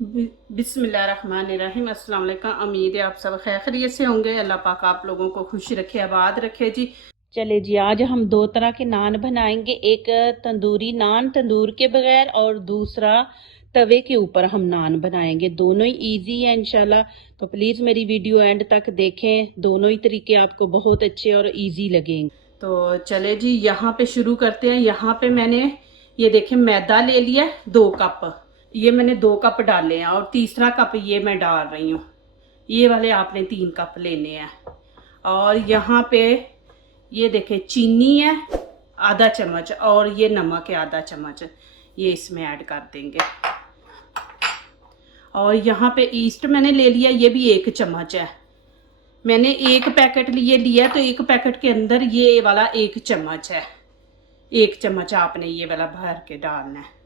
बिस्मिल्लाहिर्रहमानिर्रहीम। अस्सलाम वालेकुम। उम्मीद है आप सब खैरियत से होंगे। अल्लाह पाक आप लोगों को खुश रखे, आबाद रखे जी। चले जी, आज हम दो तरह के नान बनाएंगे। एक तंदूरी नान तंदूर के बगैर, और दूसरा तवे के ऊपर हम नान बनाएंगे। दोनों ही इजी है इंशाल्लाह, तो प्लीज़ मेरी वीडियो एंड तक देखें। दोनों ही तरीके आपको बहुत अच्छे और इजी लगेंगे। तो चले जी, यहाँ पे शुरू करते हैं। यहाँ पे मैंने ये देखें मैदा ले लिया 2 कप। ये मैंने 2 कप डाले हैं और तीसरा कप ये मैं डाल रही हूँ। ये वाले आपने 3 कप लेने हैं। और यहाँ पे ये देखें चीनी है आधा चम्मच, और ये नमक है आधा चम्मच, ये इसमें ऐड कर देंगे। और यहाँ पे ईस्ट मैंने ले लिया, ये भी 1 चम्मच है। मैंने 1 पैकेट लिया तो 1 पैकेट के अंदर ये वाला 1 चम्मच है। 1 चम्मच आपने ये वाला भर के डालना है।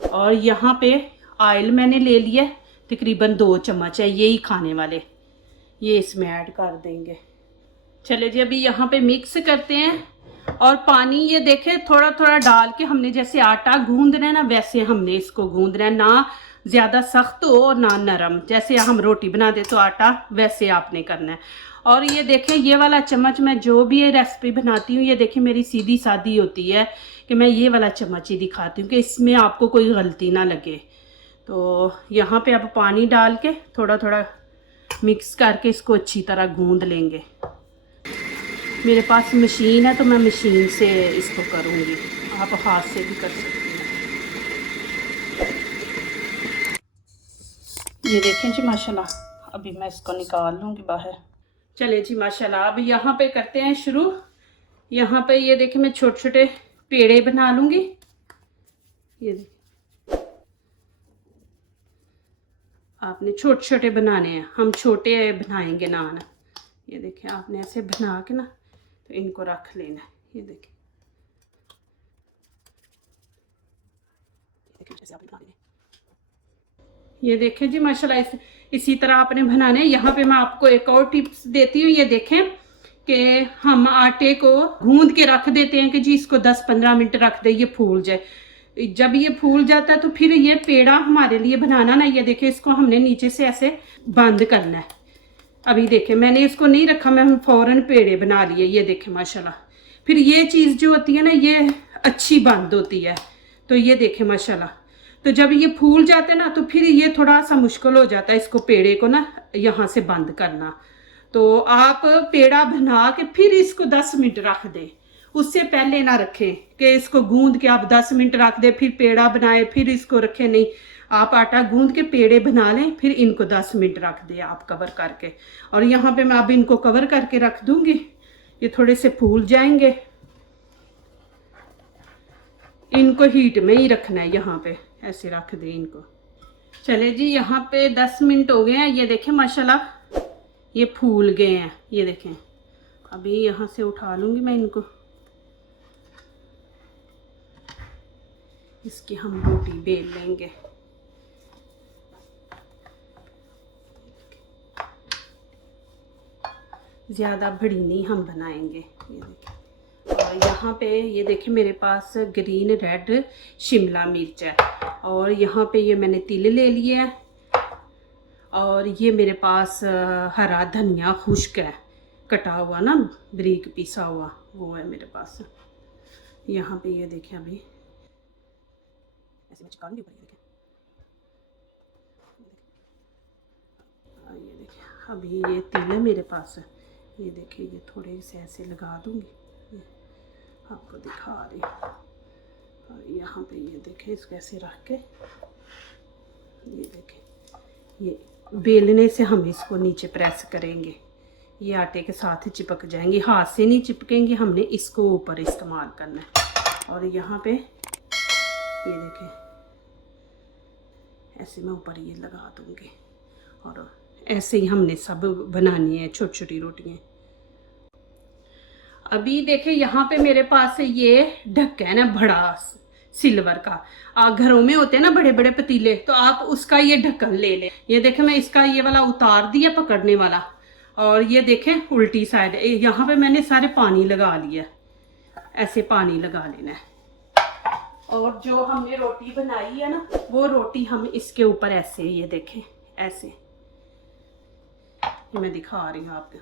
और यहाँ पे ऑयल मैंने ले लिया तकरीबन 2 चम्मच है, यही खाने वाले, ये इसमें ऐड कर देंगे। चले जी, अभी यहाँ पे मिक्स करते हैं। और पानी ये देखें थोड़ा थोड़ा डाल के, हमने जैसे आटा गूंदना है ना, वैसे हमने इसको गूंदना है, ना ज़्यादा सख्त हो और ना नरम। जैसे हम रोटी बना दे तो आटा, वैसे आपने करना है। और ये देखें ये वाला चम्मच, मैं जो भी ये रेसिपी बनाती हूँ, ये देखें मेरी सीधी सादी होती है कि मैं ये वाला चम्मच ही दिखाती हूँ कि इसमें आपको कोई गलती ना लगे। तो यहाँ पे अब पानी डाल के थोड़ा थोड़ा मिक्स करके इसको अच्छी तरह गूंद लेंगे। मेरे पास मशीन है तो मैं मशीन से इसको करूँगी, आप हाथ से भी कर सकते हैं। ये देखें जी माशाल्लाह, अभी मैं इसको निकाल लूँगी बाहर। चले जी माशाल्लाह, अब यहाँ पे करते हैं शुरू। यहाँ पे ये देखें मैं छोटे छोटे पेड़े बना लूँगी। ये देखें, आपने छोटे छोटे बनाने हैं, हम छोटे बनाएंगे नान। ये देखें आपने ऐसे बना के ना, तो इनको रख लेना है। ये देखें, जैसे आपने बना लेना। ये देखें जी माशाल्लाह, इसी तरह आपने बनाने हैं। यहाँ पे मैं आपको एक और टिप्स देती हूँ। ये देखें कि हम आटे को गूंद के रख देते हैं कि जी इसको 10-15 मिनट रख दे, ये फूल जाए। जब ये फूल जाता है तो फिर ये पेड़ा हमारे लिए बनाना ना, ये देखें इसको हमने नीचे से ऐसे बंद करना है। अभी देखें मैंने इसको नहीं रखा, मैं फ़ौरन पेड़े बना लिए। ये देखें माशाल्लाह, फिर ये चीज़ जो होती है ना, ये अच्छी बंद होती है। तो ये देखें माशाल्लाह, तो जब ये फूल जाते हैं ना, तो फिर ये थोड़ा सा मुश्किल हो जाता है इसको पेड़े को ना यहाँ से बंद करना। तो आप पेड़ा बना के फिर इसको 10 मिनट रख दें, उससे पहले ना रखें कि इसको गूंद के आप 10 मिनट रख दें फिर पेड़ा बनाए फिर इसको रखें। नहीं, आप आटा गूंद के पेड़े बना लें, फिर इनको 10 मिनट रख दें आप कवर करके। और यहाँ पे मैं अब इनको कवर करके रख दूंगी, ये थोड़े से फूल जाएंगे। इनको हीट में ही रखना है, यहाँ पे ऐसे रख दें इनको। चले जी, यहाँ पे 10 मिनट हो गए हैं। ये देखें माशाल्लाह ये फूल गए हैं। ये देखें, अभी यहाँ से उठा लूँगी मैं इनको, इसकी हम रोटी बेल लेंगे। ज़्यादा बड़ी नहीं हम बनाएंगे। ये देखें, और यहाँ पे ये देखें मेरे पास ग्रीन रेड शिमला मिर्च है, और यहाँ पे ये मैंने तिल ले लिए है, और ये मेरे पास हरा धनिया खुश्क है, कटा हुआ ना, बारीक पिसा हुआ, वो है मेरे पास। यहाँ पे ये देखें, अभी ऐसे मैं चिपका लूँगी ऊपर। ये देखें अभी ये तिल है मेरे पास। ये देखिए, ये थोड़े से ऐसे लगा दूँगी, आपको दिखा रही। और यहाँ पे ये देखें इसको ऐसे रख के, ये देखें ये बेलने से हम इसको नीचे प्रेस करेंगे, ये आटे के साथ ही चिपक जाएंगे, हाथ से नहीं चिपकेंगे, हमने इसको ऊपर इस्तेमाल करना है। और यहाँ पे ये देखें ऐसे मैं ऊपर ये लगा दूँगी, और ऐसे ही हमने सब बनानी है छोटी छोटी रोटियाँ। अभी देखें यहाँ पे मेरे पास ये ढक्कन है बड़ा सिल्वर का, घरों में होते हैं ना बड़े बड़े पतीले, तो आप उसका ये ढक्कन ले लें। ये देखें मैं इसका ये वाला उतार दिया पकड़ने वाला, और ये देखें उल्टी साइड यहाँ पे मैंने सारे पानी लगा लिया, ऐसे पानी लगा लेना है। और जो हमने रोटी बनाई है ना, वो रोटी हम इसके ऊपर ऐसे, ये देखें ऐसे, ये मैं दिखा रही हूँ आपको,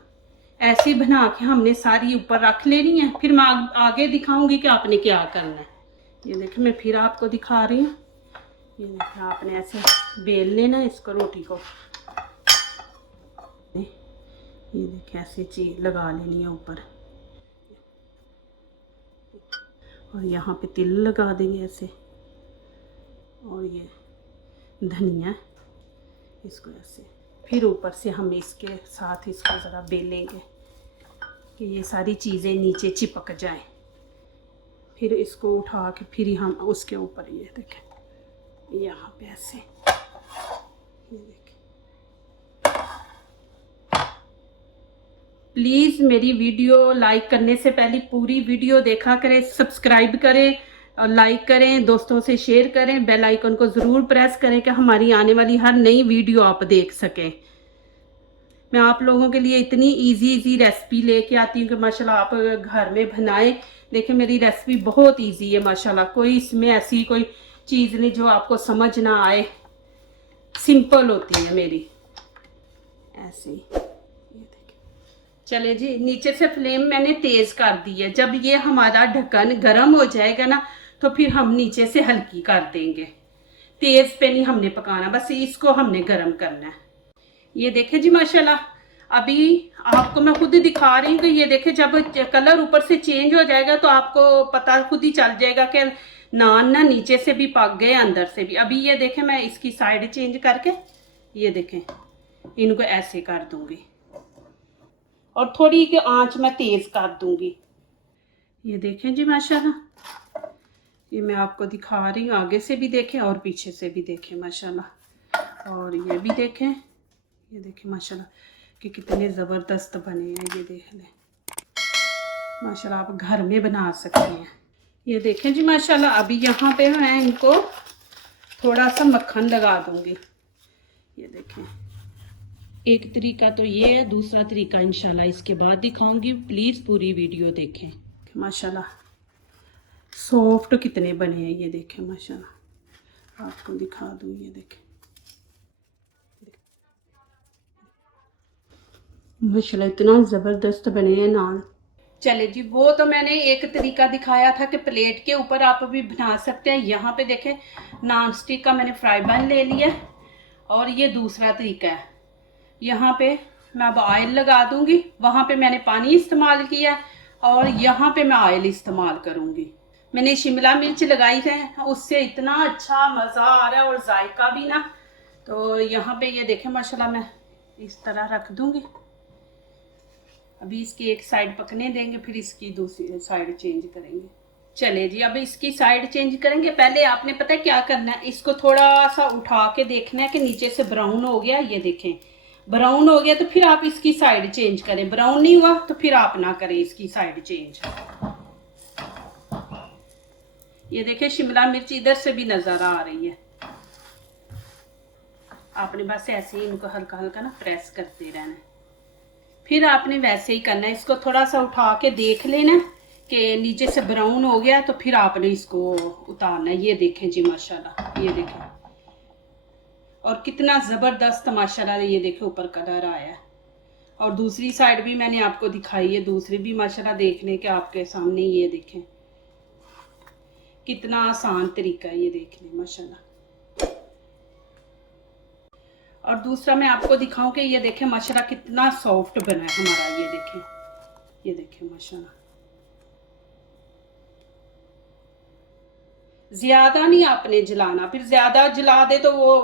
ऐसे बना के हमने सारी ऊपर रख लेनी है। फिर मैं आगे दिखाऊंगी कि आपने क्या करना है। ये देखें, मैं फिर आपको दिखा रही हूँ। ये देखें, आपने ऐसे बेल लेना है इसको, रोटी को। ये देखें, ऐसे चीज लगा लेनी है ऊपर, और यहाँ पे तिल लगा देंगे ऐसे। और ये धनिया, इसको ऐसे, फिर ऊपर से हम इसके साथ इसको ज़रा बेलेंगे कि ये सारी चीज़ें नीचे चिपक जाएं। फिर इसको उठा के फिर हम उसके ऊपर, ये देखें यहाँ पे ऐसे, ये देखें। प्लीज़ मेरी वीडियो लाइक करने से पहले पूरी वीडियो देखा करें, सब्सक्राइब करें और लाइक करें, दोस्तों से शेयर करें, बेल आइकन को ज़रूर प्रेस करें कि हमारी आने वाली हर नई वीडियो आप देख सकें। मैं आप लोगों के लिए इतनी इजी रेसिपी लेके आती हूँ कि माशाल्लाह आप घर में बनाएं। देखिए, मेरी रेसिपी बहुत इजी है माशाल्लाह, कोई इसमें ऐसी कोई चीज़ नहीं जो आपको समझ ना आए, सिंपल होती है मेरी ऐसी। चले जी, नीचे से फ्लेम मैंने तेज कर दी है। जब ये हमारा ढक्कन गर्म हो जाएगा ना, तो फिर हम नीचे से हल्की कर देंगे। तेज पे नहीं हमने पकाना, बस इसको हमने गर्म करना है। ये देखे जी माशाल्लाह, अभी आपको मैं खुद दिखा रही हूँ कि ये देखे, जब कलर ऊपर से चेंज हो जाएगा तो आपको पता खुद ही चल जाएगा कि नान ना नीचे से भी पक गए, अंदर से भी। अभी ये देखे, मैं इसकी साइड चेंज करके, ये देखें, इनको ऐसे कर दूंगी और थोड़ी की आंच मैं तेज कर दूंगी। ये देखें जी माशाल्लाह, ये मैं आपको दिखा रही हूँ, आगे से भी देखें और पीछे से भी देखें माशाल्लाह। और ये भी देखें, ये देखें माशाल्लाह कि कितने ज़बरदस्त बने हैं। ये देख लें माशाल्लाह, आप घर में बना सकते हैं। ये देखें जी माशाल्लाह, अभी यहाँ पे मैं इनको थोड़ा सा मक्खन लगा दूंगी। ये देखें, एक तरीका तो ये है, दूसरा तरीका इंशाल्लाह इसके बाद दिखाऊंगी। प्लीज़ पूरी वीडियो देखें। माशाल्लाह सॉफ्ट कितने बने हैं, ये देखें माशाल्लाह, आपको दिखा दूँ। ये देखें माशाल्लाह, इतना ज़बरदस्त बने हैं नान। चले जी, वो तो मैंने एक तरीका दिखाया था कि प्लेट के ऊपर आप भी बना सकते हैं। यहाँ पे देखें, नॉन स्टिक का मैंने फ्राई पैन ले लिया, और ये दूसरा तरीका है। यहाँ पे मैं अब ऑयल लगा दूंगी, वहाँ पे मैंने पानी इस्तेमाल किया और यहाँ पे मैं ऑयल इस्तेमाल करूँगी। मैंने शिमला मिर्च लगाई है, उससे इतना अच्छा मज़ा आ रहा है और जायका भी ना। तो यहाँ पे ये देखें माशाल्लाह, मैं इस तरह रख दूंगी। अभी इसकी एक साइड पकने देंगे, फिर इसकी दूसरी साइड चेंज करेंगे। चले जी, अब इसकी साइड चेंज करेंगे। पहले आपने पता है क्या करना है, इसको थोड़ा सा उठा के देखना है कि नीचे से ब्राउन हो गया। ये देखें ब्राउन हो गया, तो फिर आप इसकी साइड चेंज करें। ब्राउन नहीं हुआ तो फिर आप ना करें इसकी साइड चेंज। ये देखें, शिमला मिर्च इधर से भी नजर आ रही है। आपने बस ऐसे ही इनको हल्का हल्का ना प्रेस करते रहना है। फिर आपने वैसे ही करना है, इसको थोड़ा सा उठा के देख लेना कि नीचे से ब्राउन हो गया, तो फिर आपने इसको उतारना है। ये देखें जी माशाल्लाह, ये देखें, और कितना ज़बरदस्त माशाल्लाह, ये देखें ऊपर कलर आया है। और दूसरी साइड भी मैंने आपको दिखाई है, दूसरी भी माशाल्लाह देख लें कि आपके सामने। ये देखें कितना आसान तरीका है, ये देख लें माशाल्लाह। और दूसरा मैं आपको दिखाऊं कि ये देखें माशाल्लाह कितना सॉफ्ट बना है हमारा। ये देखें, ये देखें माशाल्लाह, ज्यादा नहीं आपने जलाना, फिर ज्यादा जला दे तो वो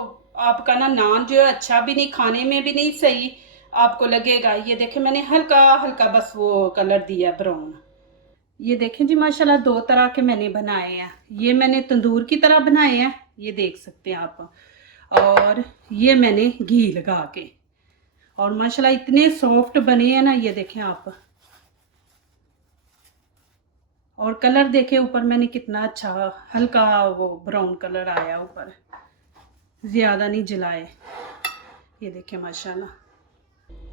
आपका ना नान जो है अच्छा भी नहीं, खाने में भी नहीं सही आपको लगेगा। ये देखें, मैंने हल्का हल्का बस वो कलर दिया ब्राउन। ये देखें जी माशाल्लाह, दो तरह के मैंने बनाए हैं। ये मैंने तंदूर की तरह बनाए हैं, ये देख सकते हैं आप, और ये मैंने घी लगा के। और माशाल्लाह इतने सॉफ्ट बने हैं ना, ये देखें आप। और कलर देखे ऊपर मैंने कितना अच्छा हल्का वो ब्राउन कलर आया ऊपर, ज़्यादा नहीं जलाए। ये देखें माशाल्लाह,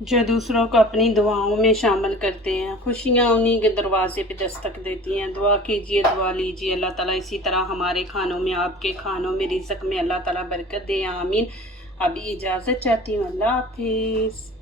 जो दूसरों को अपनी दुआओं में शामिल करते हैं, खुशियाँ उन्हीं के दरवाजे पे दस्तक देती हैं। दुआ कीजिए, दुआ लीजिए, अल्लाह ताला इसी तरह हमारे खानों में, आपके खानों में, रिज़्क़ में अल्लाह ताला बरकत दे, आमीन। अभी इजाज़त चाहती हूँ, अल्लाह हाफिज़।